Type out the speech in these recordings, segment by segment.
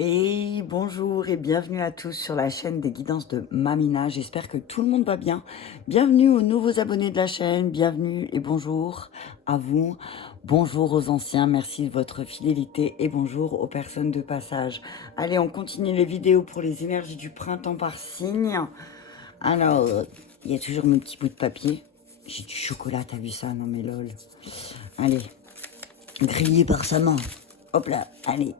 Et bonjour et bienvenue à tous sur la chaîne des guidances de Mamina. J'espère que tout le monde va bien. Bienvenue aux nouveaux abonnés de la chaîne, bienvenue et bonjour à vous. Bonjour aux anciens, merci de votre fidélité et bonjour aux personnes de passage. Allez, on continue les vidéos pour les énergies du printemps par signe. Alors, il y a toujours mon petit bout de papier. J'ai du chocolat, t'as vu ça? Non mais lol. Allez, grillé par sa main. Hop là, allez.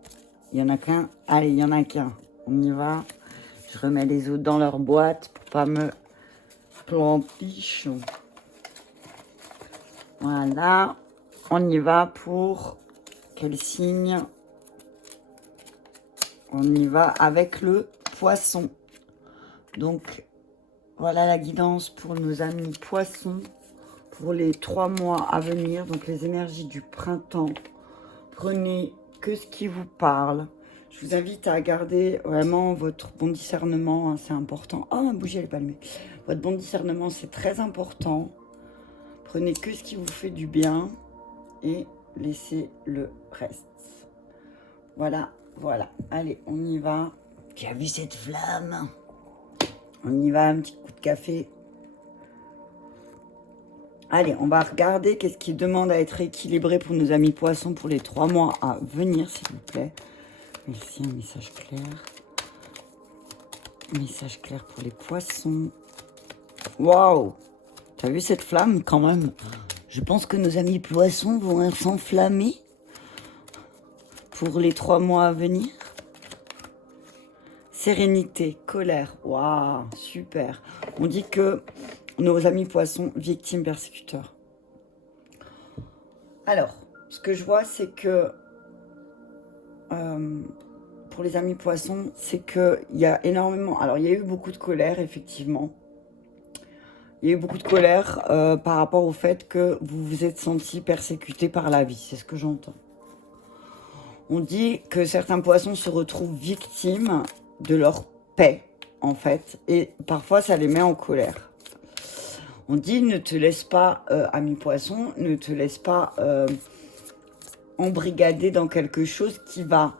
Il y en a qu'un. Allez, il y en a qu'un. On y va. Je remets les autres dans leur boîte pour pas me plantiche. Voilà. On y va pour quel signe? On y va avec le poisson. Donc, voilà la guidance pour nos amis poissons pour les 3 mois à venir. Donc, les énergies du printemps. Prenez que ce qui vous parle. Je vous invite à garder vraiment votre bon discernement, hein, c'est important. Ah, ma bougie, elle n'est pas allumée. Votre bon discernement, c'est très important. Prenez que ce qui vous fait du bien et laissez le reste. Voilà, voilà. Allez, on y va. Tu as vu cette flamme? On y va, un petit coup de café. Allez, on va regarder qu'est-ce qui demande à être équilibré pour nos amis poissons pour les 3 mois à venir, s'il vous plaît. Merci, un message clair. Message clair pour les poissons. Waouh! T'as vu cette flamme quand même? Je pense que nos amis poissons vont s'enflammer pour les 3 mois à venir. Sérénité, colère. Waouh, super. On dit que nos amis poissons, victimes, persécuteurs. Alors, ce que je vois, c'est que pour les amis poissons, c'est qu'il y a énormément... Alors, il y a eu beaucoup de colère, effectivement. Il y a eu beaucoup de colère par rapport au fait que vous vous êtes sentis persécutés par la vie. C'est ce que j'entends. On dit que certains poissons se retrouvent victimes de leur paix, en fait. Et parfois, ça les met en colère. On dit, ne te laisse pas, ami poisson, ne te laisse pas embrigader dans quelque chose qui va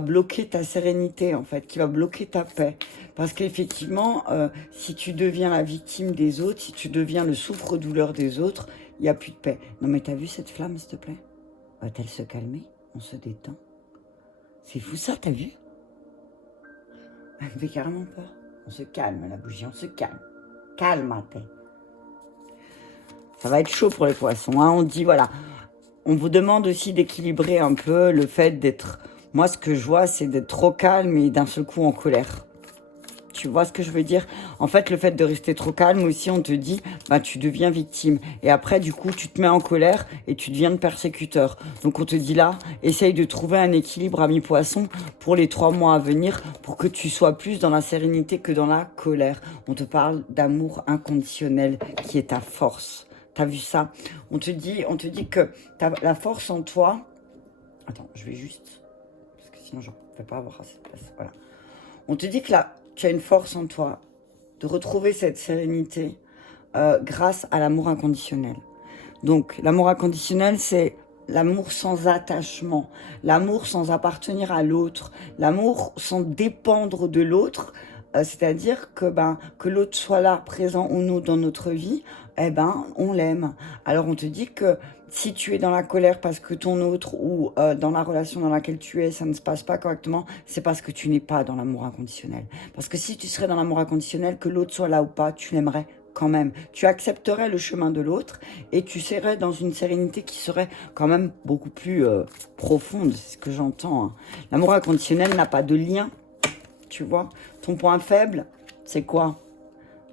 bloquer ta sérénité, en fait, qui va bloquer ta paix. Parce qu'effectivement, si tu deviens la victime des autres, si tu deviens le souffre-douleur des autres, il n'y a plus de paix. Non mais t'as vu cette flamme, s'il te plaît? Va-t-elle se calmer? On se détend. C'est fou ça, t'as vu? Elle me fait carrément peur. On se calme, la bougie, on se calme. Calme-toi. Ça va être chaud pour les poissons, hein. On dit, voilà, on vous demande aussi d'équilibrer un peu le fait d'être... Moi, ce que je vois, c'est d'être trop calme et d'un seul coup en colère. Tu vois ce que je veux dire? En fait, le fait de rester trop calme aussi, on te dit, bah, tu deviens victime. Et après, du coup, tu te mets en colère et tu deviens le persécuteur. Donc, on te dit là, essaye de trouver un équilibre, ami poisson, pour les 3 mois à venir, pour que tu sois plus dans la sérénité que dans la colère. On te parle d'amour inconditionnel qui est ta force. T'as vu ça? On te dit que t'as la force en toi. Attends, je vais juste... Parce que sinon, je ne vais pas avoir assez de place. Voilà. On te dit que là, tu as une force en toi de retrouver cette sérénité grâce à l'amour inconditionnel. Donc, l'amour inconditionnel, c'est l'amour sans attachement, l'amour sans appartenir à l'autre, l'amour sans dépendre de l'autre, c'est-à-dire que l'autre soit là, présent ou non dans notre vie, eh ben, on l'aime. Alors, on te dit que si tu es dans la colère parce que ton autre ou dans la relation dans laquelle tu es, ça ne se passe pas correctement, c'est parce que tu n'es pas dans l'amour inconditionnel. Parce que si tu serais dans l'amour inconditionnel, que l'autre soit là ou pas, tu l'aimerais quand même. Tu accepterais le chemin de l'autre et tu serais dans une sérénité qui serait quand même beaucoup plus profonde, c'est ce que j'entends, hein. L'amour inconditionnel n'a pas de lien, tu vois. Ton point faible, c'est quoi?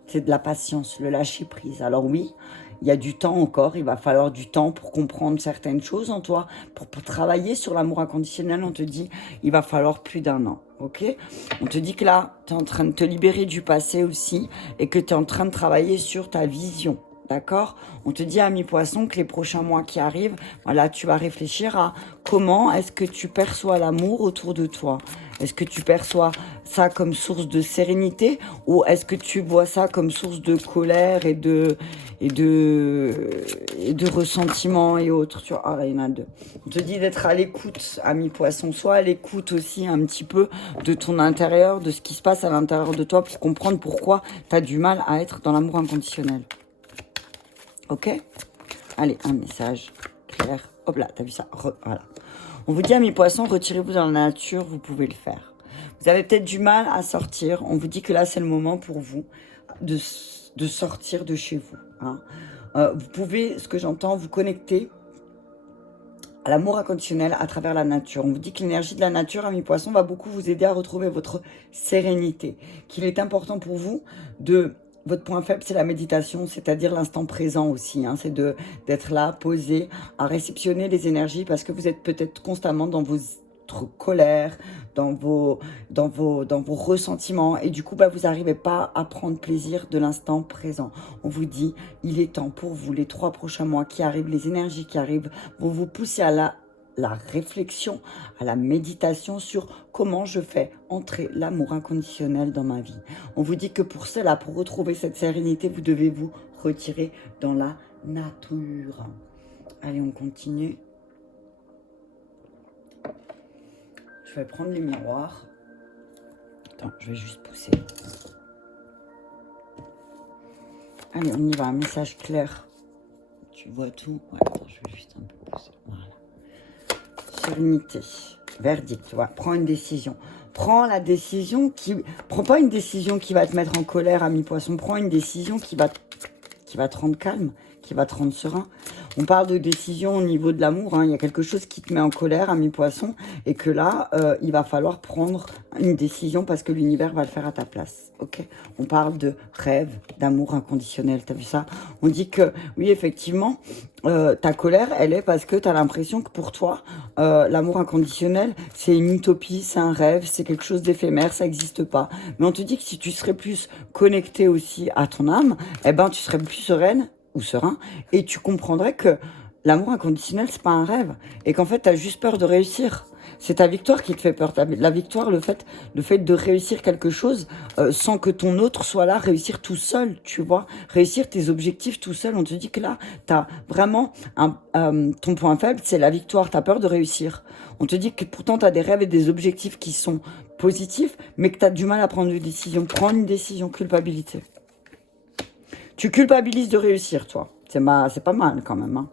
C'est de la patience, le lâcher prise. Alors oui, il y a du temps encore, il va falloir du temps pour comprendre certaines choses en toi, pour travailler sur l'amour inconditionnel. On te dit, il va falloir plus d'1 an, ok? On te dit que là, tu es en train de te libérer du passé aussi et que tu es en train de travailler sur ta vision, D'accord? On te dit, ami poisson, que les prochains mois qui arrivent, voilà, tu vas réfléchir à comment est-ce que tu perçois l'amour autour de toi. Est-ce que tu perçois ça comme source de sérénité ou est-ce que tu vois ça comme source de colère et de ressentiment et autres, tu vois? Ah, là, il y en a deux. On te dit d'être à l'écoute, ami poisson, soit à l'écoute aussi un petit peu de ton intérieur, de ce qui se passe à l'intérieur de toi pour comprendre pourquoi tu as du mal à être dans l'amour inconditionnel. Ok? Allez, un message clair. Hop là, t'as vu ça? Voilà. On vous dit, amis poissons, retirez-vous dans la nature, vous pouvez le faire. Vous avez peut-être du mal à sortir. On vous dit que là, c'est le moment pour vous de sortir de chez vous. Hein. Vous pouvez, ce que j'entends, vous connecter à l'amour inconditionnel à travers la nature. On vous dit que l'énergie de la nature, amis poissons, va beaucoup vous aider à retrouver votre sérénité. Qu'il est important pour vous de... Votre point faible, c'est la méditation, c'est-à-dire l'instant présent aussi. Hein. C'est d'être là, posé, à réceptionner les énergies parce que vous êtes peut-être constamment dans votre colère, dans vos ressentiments. Et du coup, bah, vous n'arrivez pas à prendre plaisir de l'instant présent. On vous dit, il est temps pour vous, les 3 prochains mois qui arrivent, les énergies qui arrivent, vont vous pousser à la réflexion, à la méditation sur comment je fais entrer l'amour inconditionnel dans ma vie. On vous dit que pour cela, pour retrouver cette sérénité, vous devez vous retirer dans la nature. Allez, on continue. Je vais prendre les miroirs. Attends, je vais juste pousser. Allez, on y va, un message clair. Tu vois tout? Ouais, attends, je vais juste un peu pousser. Voilà. Sérénité, verdict, tu vois, prends une décision. Prends la décision qui... Prends pas une décision qui va te mettre en colère, ami poisson. Prends une décision qui va te rendre calme, qui va te rendre serein. On parle de décision au niveau de l'amour. Hein. Il y a quelque chose qui te met en colère, ami poisson. Et que là, il va falloir prendre une décision parce que l'univers va le faire à ta place. Ok? On parle de rêve, d'amour inconditionnel. T'as vu ça? On dit que, oui, effectivement, ta colère, elle est parce que tu as l'impression que pour toi, l'amour inconditionnel, c'est une utopie, c'est un rêve, c'est quelque chose d'éphémère, ça n'existe pas. Mais on te dit que si tu serais plus connecté aussi à ton âme, eh ben, tu serais plus sereine ou serein, et tu comprendrais que l'amour inconditionnel, c'est pas un rêve, et qu'en fait, tu as juste peur de réussir. C'est ta victoire qui te fait peur. La victoire, le fait de réussir quelque chose sans que ton autre soit là, réussir tout seul, tu vois. Réussir tes objectifs tout seul. On te dit que là, tu as vraiment ton point faible, c'est la victoire. Tu as peur de réussir. On te dit que pourtant, tu as des rêves et des objectifs qui sont positifs, mais que tu as du mal à prendre une décision. Prends une décision, culpabilité. Tu culpabilises de réussir, toi. C'est pas mal quand même. Hein.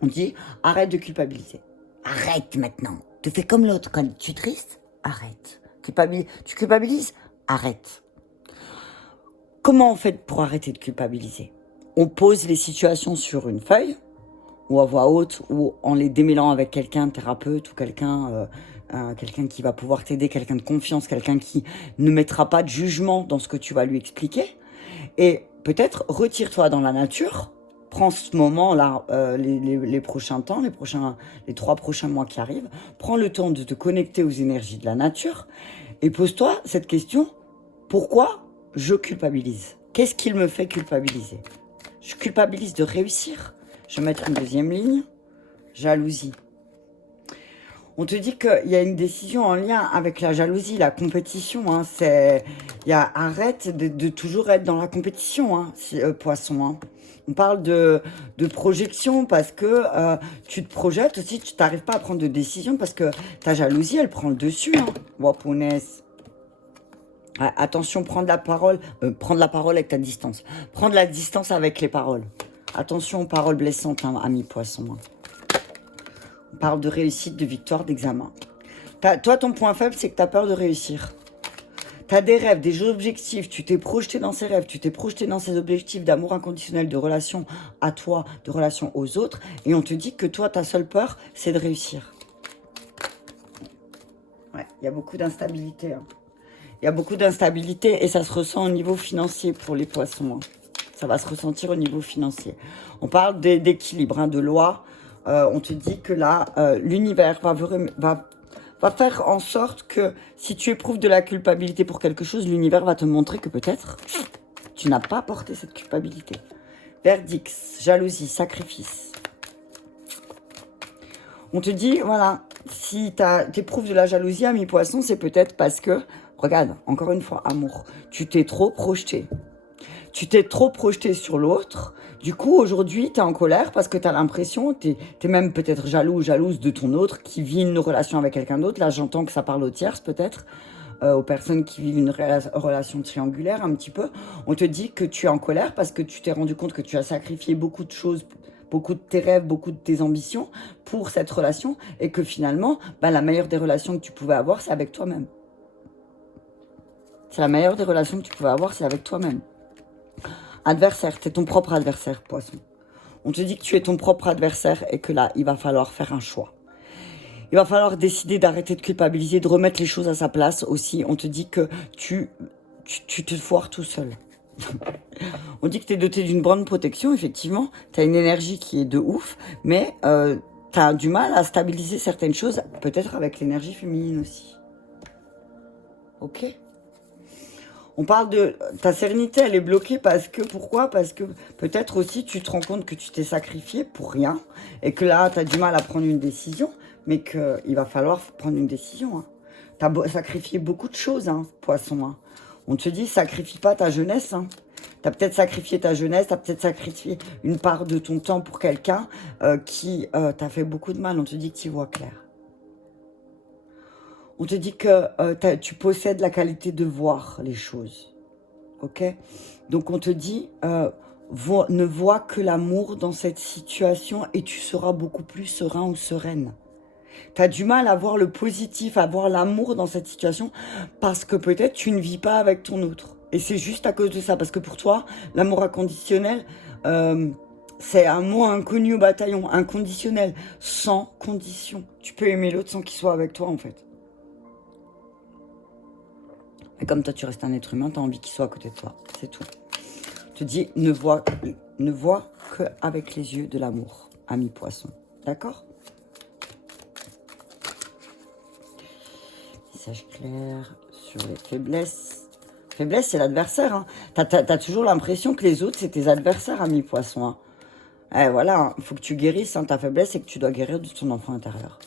On dit, arrête de culpabiliser. Arrête maintenant. Tu fais comme l'autre. Quand tu es triste, arrête. Tu culpabilises, arrête. Comment on fait pour arrêter de culpabiliser? On pose les situations sur une feuille, ou à voix haute, ou en les démêlant avec quelqu'un, un thérapeute, ou quelqu'un qui va pouvoir t'aider, quelqu'un de confiance, quelqu'un qui ne mettra pas de jugement dans ce que tu vas lui expliquer. Et peut-être retire-toi dans la nature, prends ce moment-là, les prochains temps, les 3 prochains mois qui arrivent, prends le temps de te connecter aux énergies de la nature et pose-toi cette question, pourquoi je culpabilise? Qu'est-ce qu'il me fait culpabiliser? Je culpabilise de réussir. Je vais mettre une deuxième ligne, jalousie. On te dit qu'il y a une décision en lien avec la jalousie, la compétition. Hein, arrête de toujours être dans la compétition, hein, poisson. Hein. On parle de projection parce que tu te projettes aussi, tu n'arrives pas à prendre de décision parce que ta jalousie, elle prend le dessus. Hein. Oh, punaise. Attention, prendre la parole avec ta distance. Prendre la distance avec les paroles. Attention aux paroles blessantes, hein, ami poisson. Hein. On parle de réussite, de victoire, d'examen. Toi, ton point faible, c'est que tu as peur de réussir. Tu as des rêves, des objectifs, tu t'es projeté dans ces rêves, tu t'es projeté dans ces objectifs d'amour inconditionnel, de relation à toi, de relation aux autres, et on te dit que toi, ta seule peur, c'est de réussir. Ouais, il y a beaucoup d'instabilité. Hein. Il y a beaucoup d'instabilité et ça se ressent au niveau financier pour les poissons. Hein. Ça va se ressentir au niveau financier. On parle d'équilibre, hein, de loi. On te dit que là, l'univers va faire en sorte que si tu éprouves de la culpabilité pour quelque chose, l'univers va te montrer que peut-être tu n'as pas porté cette culpabilité. Verdict, jalousie, sacrifice. On te dit, voilà, si tu éprouves de la jalousie à mi-poisson, c'est peut-être parce que, regarde, encore une fois, amour, tu t'es trop projeté. Tu t'es trop projeté sur l'autre. Du coup, aujourd'hui, tu es en colère parce que tu as l'impression, tu es même peut-être jaloux ou jalouse de ton autre qui vit une relation avec quelqu'un d'autre. Là, j'entends que ça parle aux tierces peut-être, aux personnes qui vivent une relation triangulaire un petit peu. On te dit que tu es en colère parce que tu t'es rendu compte que tu as sacrifié beaucoup de choses, beaucoup de tes rêves, beaucoup de tes ambitions pour cette relation et que finalement, bah, la meilleure des relations que tu pouvais avoir, c'est avec toi-même. C'est la meilleure des relations que tu pouvais avoir, c'est avec toi-même. Adversaire, tu es ton propre adversaire, poisson. On te dit que tu es ton propre adversaire et que là, il va falloir faire un choix. Il va falloir décider d'arrêter de culpabiliser, de remettre les choses à sa place aussi. On te dit que tu te foires tout seul. On dit que tu es doté d'une bonne protection, effectivement. Tu as une énergie qui est de ouf, mais tu as du mal à stabiliser certaines choses, peut-être avec l'énergie féminine aussi. Ok ? On parle de ta sérénité, elle est bloquée parce que, pourquoi? Parce que peut-être aussi tu te rends compte que tu t'es sacrifié pour rien et que là, tu as du mal à prendre une décision, mais qu'il va falloir prendre une décision. Hein. Tu as sacrifié beaucoup de choses, hein, poisson. Hein. On te dit, sacrifie pas ta jeunesse. Hein. Tu as peut-être sacrifié ta jeunesse, tu as peut-être sacrifié une part de ton temps pour quelqu'un qui t'a fait beaucoup de mal. On te dit que tu vois clair. On te dit que tu possèdes la qualité de voir les choses. Ok? Donc on te dit, ne vois que l'amour dans cette situation et tu seras beaucoup plus serein ou sereine. Tu as du mal à voir le positif, à voir l'amour dans cette situation parce que peut-être tu ne vis pas avec ton autre. Et c'est juste à cause de ça. Parce que pour toi, l'amour inconditionnel, c'est un mot inconnu au bataillon. Inconditionnel, sans condition. Tu peux aimer l'autre sans qu'il soit avec toi en fait. Et comme toi, tu restes un être humain, tu as envie qu'il soit à côté de toi. C'est tout. Je te dis, ne vois qu'avec les yeux de l'amour, ami poisson. D'accord? Message clair sur les faiblesses. Faiblesse, c'est l'adversaire. Hein. Tu as toujours l'impression que les autres, c'est tes adversaires, ami poisson. Hein. Eh, voilà, il faut que tu guérisses. Hein. Ta faiblesse, c'est que tu dois guérir de ton enfant intérieur.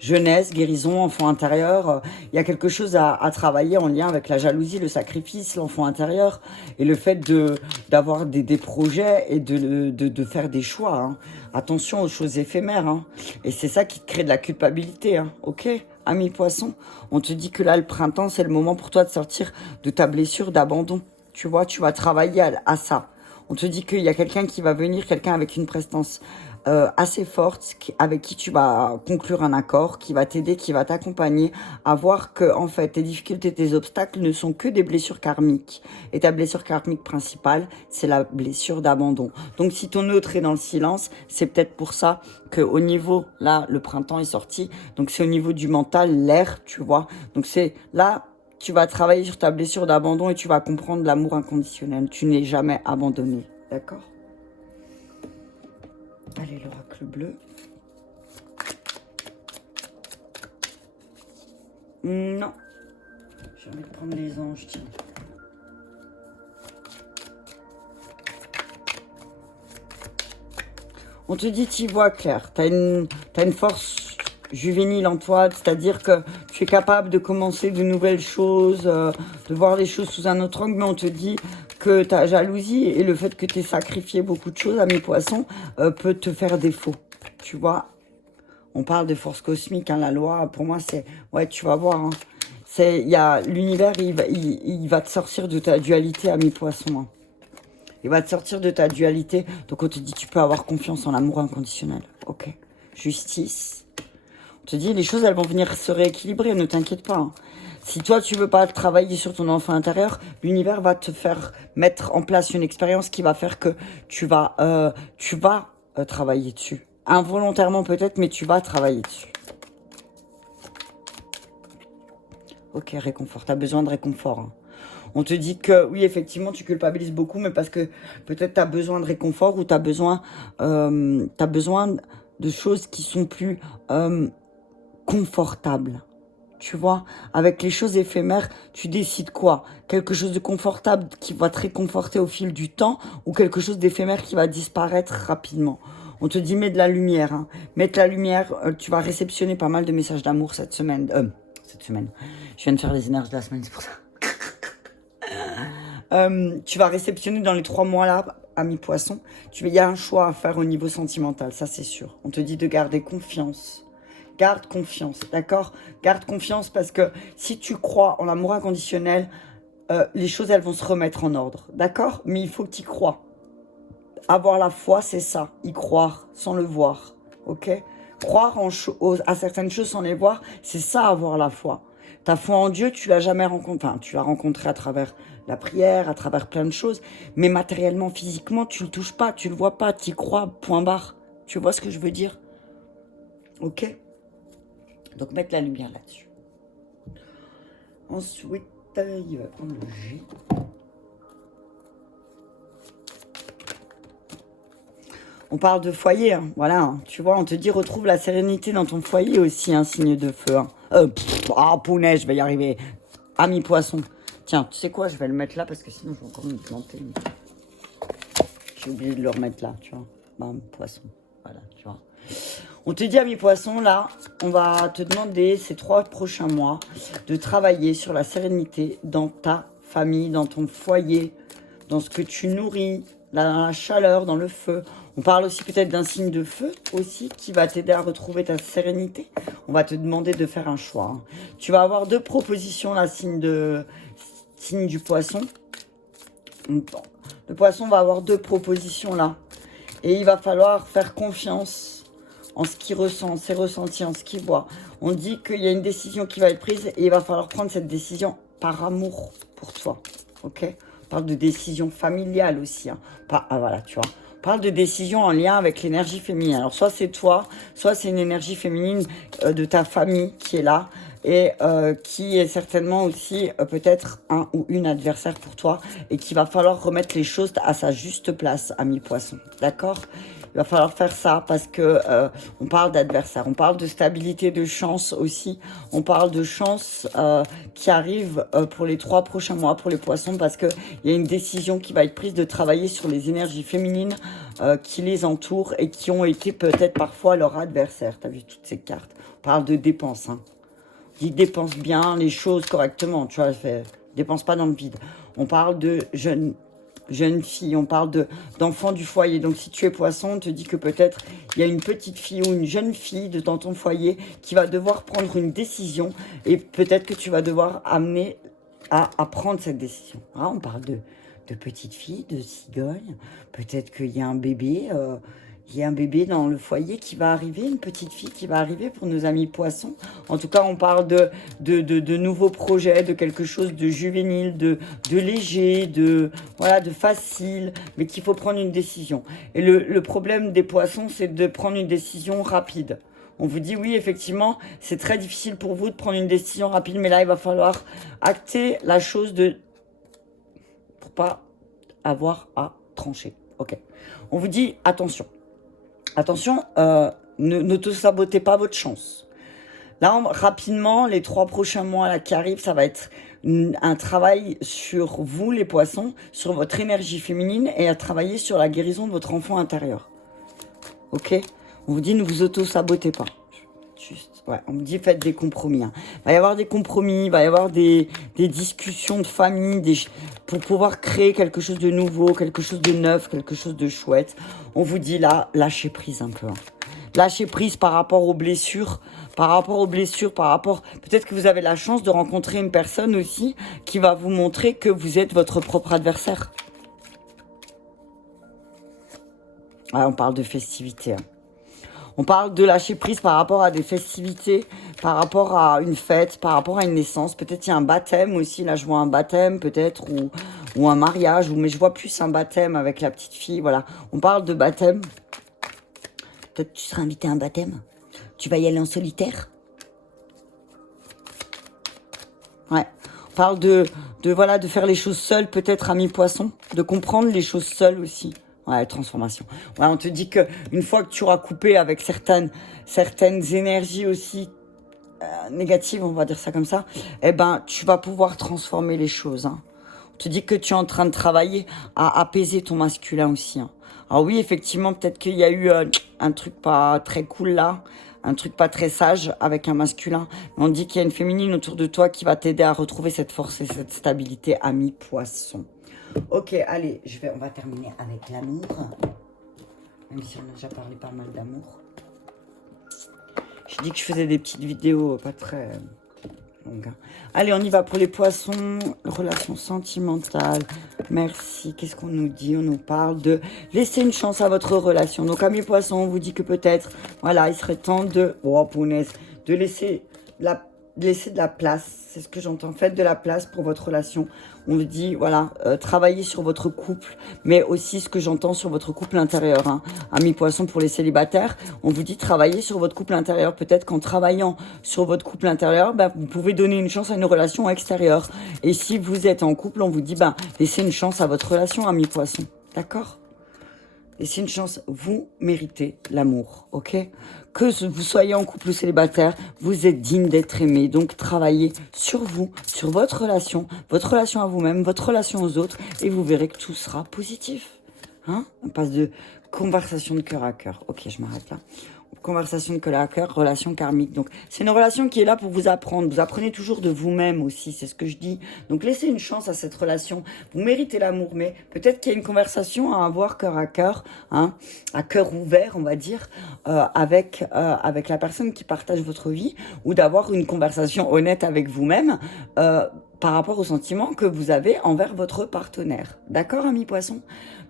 Jeunesse, guérison, enfant intérieur, il y a quelque chose à travailler en lien avec la jalousie, le sacrifice, l'enfant intérieur et le fait d'avoir des projets et de faire des choix. Hein. Attention aux choses éphémères. Hein. Et c'est ça qui te crée de la culpabilité. Hein. Ok, ami poisson, on te dit que là, le printemps, c'est le moment pour toi de sortir de ta blessure d'abandon. Tu vois, tu vas travailler à ça. On te dit qu'il y a quelqu'un qui va venir, quelqu'un avec une prestance assez forte, avec qui tu vas conclure un accord, qui va t'aider, qui va t'accompagner à voir que en fait tes difficultés, tes obstacles ne sont que des blessures karmiques. Et ta blessure karmique principale, c'est la blessure d'abandon. Donc si ton autre est dans le silence, c'est peut-être pour ça qu'au niveau, là, le printemps est sorti, donc c'est au niveau du mental, l'air, tu vois. Donc c'est là, tu vas travailler sur ta blessure d'abandon et tu vas comprendre l'amour inconditionnel. Tu n'es jamais abandonné, d'accord ? Allez, l'oracle bleu. Non. J'ai envie de prendre les anges, tiens. On te dit, t'y vois clair. T'as une force juvénile en toi, c'est-à-dire que tu es capable de commencer de nouvelles choses, de voir les choses sous un autre angle, mais on te dit que ta jalousie et le fait que tu aies sacrifié beaucoup de choses à mes poissons peut te faire défaut. Tu vois, on parle de force cosmique, hein, la loi, pour moi, c'est... Ouais, tu vas voir, hein. L'univers, il va te sortir de ta dualité à mes poissons. Hein. Il va te sortir de ta dualité. Donc, on te dit, tu peux avoir confiance en l'amour inconditionnel. Ok. Justice. On te dit, les choses, elles vont venir se rééquilibrer, ne t'inquiète pas. Hein. Si toi, tu veux pas travailler sur ton enfant intérieur, l'univers va te faire mettre en place une expérience qui va faire que tu vas travailler dessus. Involontairement peut-être, mais tu vas travailler dessus. Ok, réconfort. Tu as besoin de réconfort. Hein. On te dit que, oui, effectivement, tu culpabilises beaucoup, mais parce que peut-être tu as besoin de réconfort ou tu as besoin de choses qui sont plus confortables. Tu vois, avec les choses éphémères, tu décides quoi? Quelque chose de confortable qui va te réconforter au fil du temps ou quelque chose d'éphémère qui va disparaître rapidement? On te dit mets de la lumière. Hein. Mets de la lumière, tu vas réceptionner pas mal de messages d'amour cette semaine. Cette semaine. Je viens de faire les énergies de la semaine, c'est pour ça. Tu vas réceptionner dans les 3 mois là, ami poisson. Il y a un choix à faire au niveau sentimental, ça c'est sûr. On te dit de garder confiance. Garde confiance, d'accord? Garde confiance parce que si tu crois en l'amour inconditionnel, les choses, elles vont se remettre en ordre, d'accord? Mais il faut que tu y crois. Avoir la foi, c'est ça. Y croire sans le voir, ok? Croire à certaines choses sans les voir, c'est ça, avoir la foi. Ta foi en Dieu, tu l'as jamais rencontré. Enfin, tu l'as rencontré à travers la prière, à travers plein de choses. Mais matériellement, physiquement, tu le touches pas, tu le vois pas, tu y crois, point barre. Tu vois ce que je veux dire? Ok? Donc, mettre la lumière là-dessus. Ensuite, il va prendre le J. On parle de foyer, hein, voilà. Hein. Tu vois, on te dit retrouve la sérénité dans ton foyer aussi, un signe de feu. Hein. Pounet, je vais y arriver. Ami poisson. Tiens, tu sais quoi, je vais le mettre là parce que sinon je vais encore me planter. J'ai oublié de le remettre là, tu vois. Bam, poisson. Voilà, tu vois. On te dit, ami poisson, là, on va te demander ces 3 prochains mois de travailler sur la sérénité dans ta famille, dans ton foyer, dans ce que tu nourris, dans la chaleur, dans le feu. On parle aussi peut-être d'un signe de feu aussi qui va t'aider à retrouver ta sérénité. On va te demander de faire un choix. Hein. Tu vas avoir 2 propositions, là, signe du poisson. Le poisson va avoir 2 propositions là. Et il va falloir faire confiance en ce qu'il ressent, ses ressentis, en ce qu'il voit. On dit qu'il y a une décision qui va être prise et il va falloir prendre cette décision par amour pour toi. Ok? On parle de décision familiale aussi. Hein. Voilà, tu vois. On parle de décision en lien avec l'énergie féminine. Alors, soit c'est toi, soit c'est une énergie féminine de ta famille qui est là et qui est certainement aussi peut-être un ou une adversaire pour toi et qu'il va falloir remettre les choses à sa juste place, ami poisson. D'accord? Il va falloir faire ça parce que on parle d'adversaire, on parle de stabilité, de chance aussi. On parle de chance qui arrive pour les 3 prochains mois pour les poissons parce qu'il y a une décision qui va être prise de travailler sur les énergies féminines qui les entourent et qui ont été peut-être parfois leur adversaire. Tu as vu toutes ces cartes. On parle de dépenses. Hein. On dit dépense bien les choses correctement. Tu vois, dépense pas dans le vide. On parle de jeune fille, on parle d'enfants du foyer. Donc si tu es poisson, on te dit que peut-être il y a une petite fille ou une jeune fille dans ton foyer qui va devoir prendre une décision et peut-être que tu vas devoir amener à prendre cette décision. Ah, on parle de petite fille, de cigogne, peut-être qu'il y a un bébé, il y a un bébé dans le foyer qui va arriver, une petite fille qui va arriver pour nos amis poissons. En tout cas, on parle de nouveaux projets, de quelque chose de juvénile, de léger, de facile, mais qu'il faut prendre une décision. Et le problème des poissons, c'est de prendre une décision rapide. On vous dit oui, effectivement, c'est très difficile pour vous de prendre une décision rapide, mais là, il va falloir acter la chose pour pas avoir à trancher. Ok. On vous dit attention. Attention, n'auto-sabotez pas votre chance. Là, rapidement, les 3 prochains mois là, qui arrivent, ça va être un travail sur vous, les poissons, sur votre énergie féminine et à travailler sur la guérison de votre enfant intérieur. Ok? On vous dit ne vous auto-sabotez pas. Juste, ouais, on me dit faites des compromis. Hein. Il va y avoir des compromis, il va y avoir des discussions de famille pour pouvoir créer quelque chose de nouveau, quelque chose de neuf, quelque chose de chouette. On vous dit là, lâchez prise un peu. Hein. Lâchez prise par rapport aux blessures, peut-être que vous avez la chance de rencontrer une personne aussi qui va vous montrer que vous êtes votre propre adversaire. Ouais, on parle de festivités. Hein. On parle de lâcher prise par rapport à des festivités, par rapport à une fête, par rapport à une naissance. Peut-être il y a un baptême aussi. Là, je vois un baptême peut-être ou un mariage. Mais je vois plus un baptême avec la petite fille. Voilà. On parle de baptême. Peut-être tu seras invité à un baptême. Tu vas y aller en solitaire. Ouais. On parle de faire les choses seules, peut-être ami poisson. De comprendre les choses seules aussi. Ouais, transformation. Ouais, on te dit que une fois que tu auras coupé avec certaines énergies aussi négative, on va dire ça comme ça, eh ben, tu vas pouvoir transformer les choses. Hein. On te dit que tu es en train de travailler à apaiser ton masculin aussi. Hein. Alors oui, effectivement, peut-être qu'il y a eu un truc pas très cool là, un truc pas très sage avec un masculin. Mais on dit qu'il y a une féminine autour de toi qui va t'aider à retrouver cette force et cette stabilité, ami poisson. Ok, allez, on va terminer avec l'amour. Même si on a déjà parlé pas mal d'amour. J'ai dit que je faisais des petites vidéos pas très longues. Hein. Allez, on y va pour les poissons. Relation sentimentale. Merci. Qu'est-ce qu'on nous dit? On nous parle de laisser une chance à votre relation. Donc, amis poissons, on vous dit que peut-être, voilà, il serait temps de... Oh, punaise. De laisser de la place. C'est ce que j'entends. Faites de la place pour votre relation. On vous dit, voilà, travaillez sur votre couple, mais aussi ce que j'entends sur votre couple intérieur. Hein. Amis poissons, pour les célibataires, on vous dit travailler sur votre couple intérieur. Peut-être qu'en travaillant sur votre couple intérieur, bah, vous pouvez donner une chance à une relation extérieure. Et si vous êtes en couple, on vous dit, bah, laissez une chance à votre relation, amis poissons. D'accord ? Laissez une chance, vous méritez l'amour, ok? Que vous soyez en couple ou célibataire, vous êtes digne d'être aimé. Donc travaillez sur vous, sur votre relation à vous-même, votre relation aux autres, et vous verrez que tout sera positif. Hein? On passe de conversation de cœur à cœur. Ok, je m'arrête là. Conversation de cœur à cœur, relation karmique. Donc, c'est une relation qui est là pour vous apprendre. Vous apprenez toujours de vous-même aussi, c'est ce que je dis. Donc, laissez une chance à cette relation. Vous méritez l'amour, mais peut-être qu'il y a une conversation à avoir cœur à cœur, hein, à cœur ouvert, on va dire, avec la personne qui partage votre vie, ou d'avoir une conversation honnête avec vous-même par rapport aux sentiments que vous avez envers votre partenaire. D'accord, amis poissons?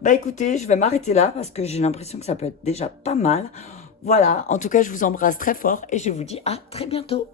Bah écoutez, je vais m'arrêter là parce que j'ai l'impression que ça peut être déjà pas mal. Voilà, en tout cas, je vous embrasse très fort et je vous dis à très bientôt.